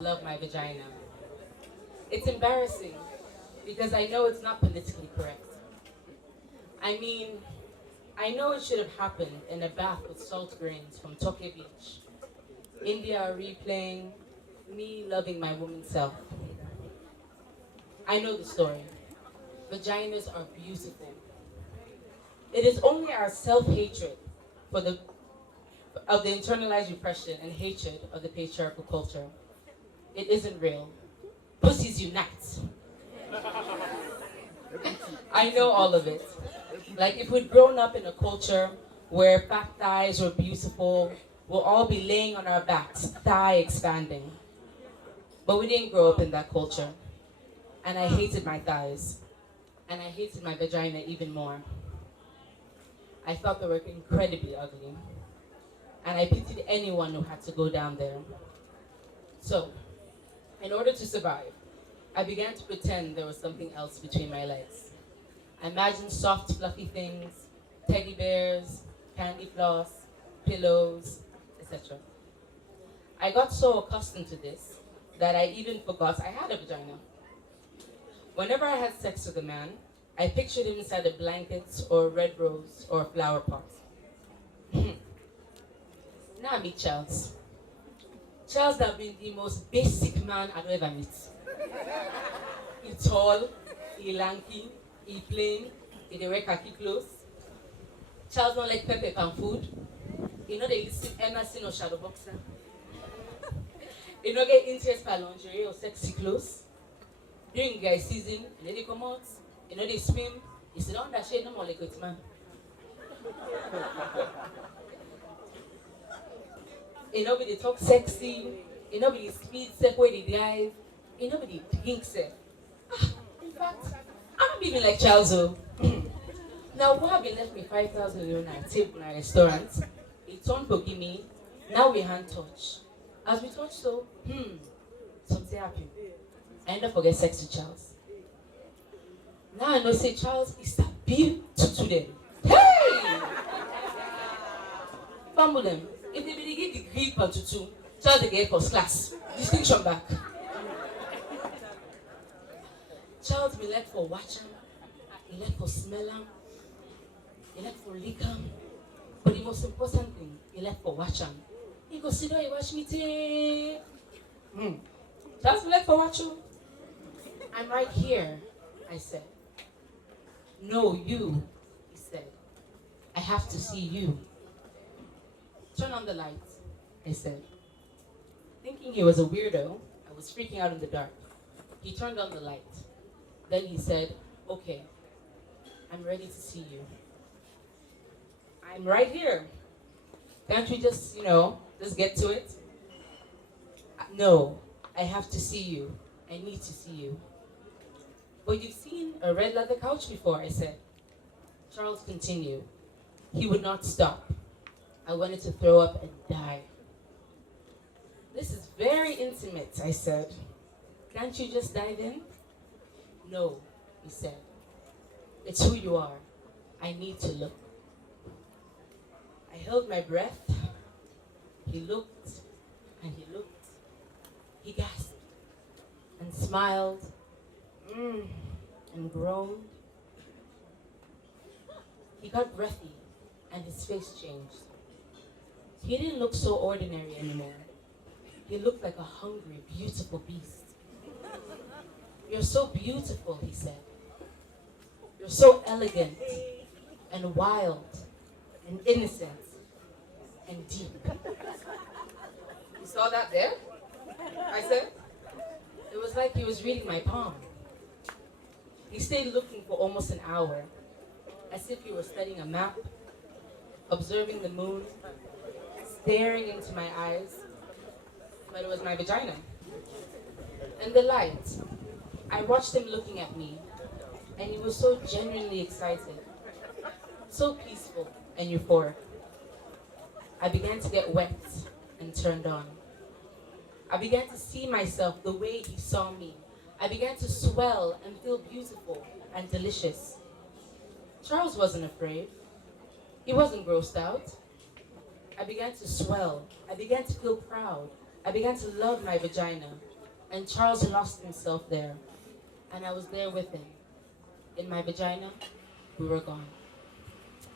love my vagina. It's embarrassing because I know it's not politically correct. I mean, I know it should have happened in a bath with salt grains from Tokyo Beach. India replaying, me loving my woman self. I know the story. Vaginas are beautiful. It is only our self-hatred for the of the internalized repression and hatred of the patriarchal culture. It isn't real. Pussies unite. I know all of it. Like if we'd grown up in a culture where fat thighs were beautiful, we'll all be laying on our backs, thigh expanding. But we didn't grow up in that culture. And I hated my thighs. And I hated my vagina even more. I thought they were incredibly ugly. And I pitied anyone who had to go down there. So, in order to survive, I began to pretend there was something else between my legs. I imagined soft, fluffy things, teddy bears, candy floss, pillows, etc. I got so accustomed to this that I even forgot I had a vagina. Whenever I had sex with a man, I pictured him inside a blanket or a red rose or a flower pot. Now I meet Charles. Charles has been the most basic man I've ever met. He's tall, he's lanky, he's plain, he dey wear khaki clothes. Charles don't like pepper and food. He know they listen Emerson or shadow boxer. He don't get interest for lingerie or sexy clothes. During guy season, he dey come out, he know they swim, he sit down that shade no more like a man. You know, they talk sexy. You know, they speed step where they drive. You know, they drink step. In fact, I'm not even like Charles. Now, why have been left me 5,000 euro at table in a restaurant? He turned to give me. Now we hand touch. As we touch, so, something happened. I end up forget sex with Charles. Now I know, say Charles is a bill to them. Hey! Fumble them. If they be give degree per tutu, Charles they get first class. Distinction back. Charles be left for watch him, he left for smell him, he left for lick him. But the most important thing, he left for watch him. He go sit down, he watch me take. Charles be left for watch you. I'm right here, I said. No, you, he said. I have to see you. Turn on the lights, I said. Thinking he was a weirdo, I was freaking out in the dark. He turned on the light. Then he said, okay, I'm ready to see you. I'm right here. Can't we just, just get to it? No, I have to see you. I need to see you. But you've seen a red leather couch before, I said. Charles continued. He would not stop. I wanted to throw up and die. This is very intimate, I said. Can't you just dive in? No, he said. It's who you are. I need to look. I held my breath. He looked, and he looked. He gasped, and smiled, and groaned. He got breathy, and his face changed. He didn't look so ordinary anymore. He looked like a hungry, beautiful beast. You're so beautiful, he said. You're so elegant and wild and innocent and deep. You saw that there? I said. It was like he was reading my palm. He stayed looking for almost an hour, as if he were studying a map, observing the moon, staring into my eyes, but it was my vagina. And the light, I watched him looking at me, and he was so genuinely excited, so peaceful and euphoric. I began to get wet and turned on. I began to see myself the way he saw me. I began to swell and feel beautiful and delicious. Charles wasn't afraid. He wasn't grossed out. I began to swell. I began to feel proud. I began to love my vagina. And Charles lost himself there, and I was there with him. In my vagina, we were gone.